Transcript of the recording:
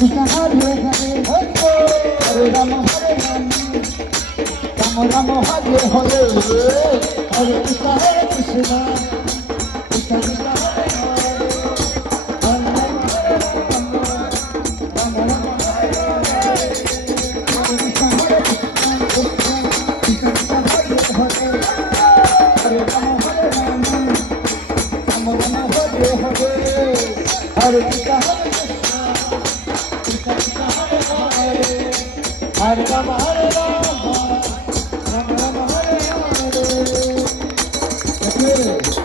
Krishna Hare Hare Rama Rama Hare Hare Hare Krishna Krishna Krishna Hare Hare Rama Rama Hare Hare Hare Krishna Krishna Hare Hare Hare Rama Rama Hare Hare Hare Krishna Hare Rama Hare Rama Rama Rama Hare Hare